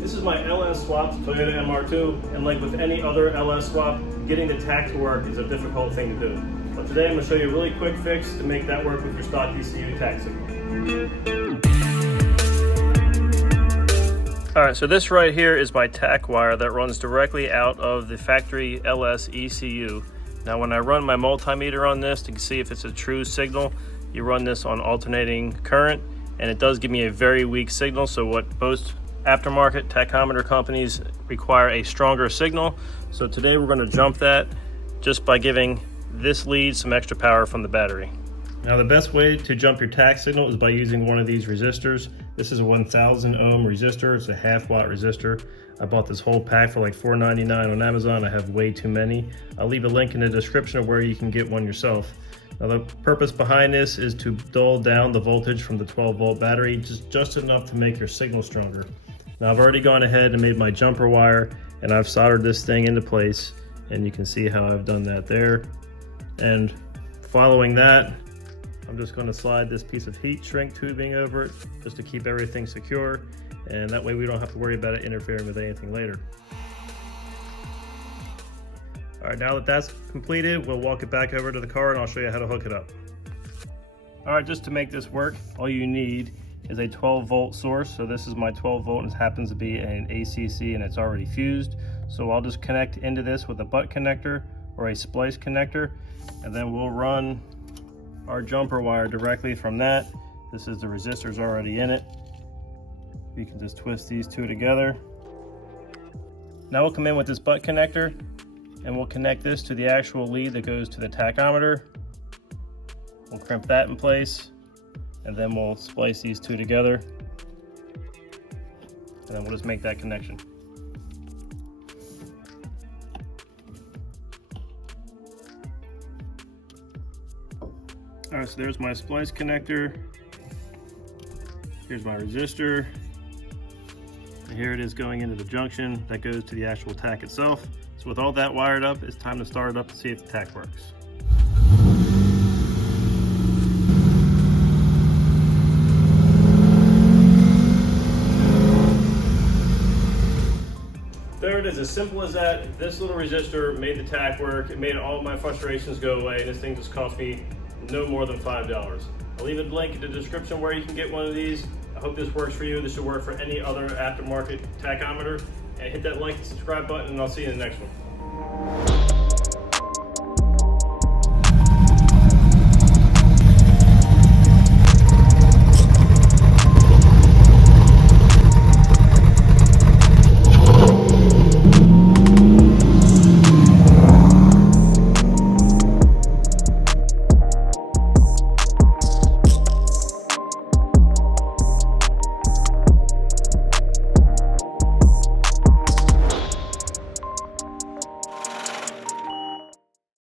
This is my LS Swapped Toyota MR2, and like with any other LS swap, getting the tach to work is a difficult thing to do. But today I'm going to show you a really quick fix to make that work with your stock ECU tach signal. Alright, so this right here is my tach wire that runs directly out of the factory LS ECU. Now when I run my multimeter on this to see if it's a true signal, you run this on alternating current, and it does give me a very weak signal. So what most aftermarket tachometer companies require a stronger signal. So today we're going to jump that just by giving this lead some extra power from the battery. Now the best way to jump your tach signal is by using one of these resistors. This is a 1000 ohm resistor. It's a half-watt resistor. I bought this whole pack for like $4.99 on Amazon. I have way too many. I'll leave a link in the description of where you can get one yourself. Now the purpose behind this is to dull down the voltage from the 12-volt battery just enough to make your signal stronger. Now I've already gone ahead and made my jumper wire, and I've soldered this thing into place, and you can see how I've done that there. And following that, I'm just going to slide this piece of heat shrink tubing over it just to keep everything secure, and that way we don't have to worry about it interfering with anything later. All right, now that that's completed, we'll walk it back over to the car and I'll show you how to hook it up. All right, just to make this work, all you need is a 12-volt source. So this is my 12-volt, and it happens to be an ACC, and it's already fused. So I'll just connect into this with a butt connector or a splice connector, and then we'll run our jumper wire directly from that. This is the resistors already in it. You can just twist these two together. Now we'll come in with this butt connector, and we'll connect this to the actual lead that goes to the tachometer. We'll crimp that in place, and then we'll splice these two together, and then we'll just make that connection. All right, so there's my splice connector. Here's my resistor. And here it is going into the junction that goes to the actual tach itself. So with all that wired up, it's time to start it up to see if the tach works. There it is, as simple as that. This little resistor made the tach work. It made all of my frustrations go away. This thing just cost me no more than $5. I'll leave a link in the description where you can get one of these. I hope this works for you. This should work for any other aftermarket tachometer. And hit that like and subscribe button, and I'll see you in the next one.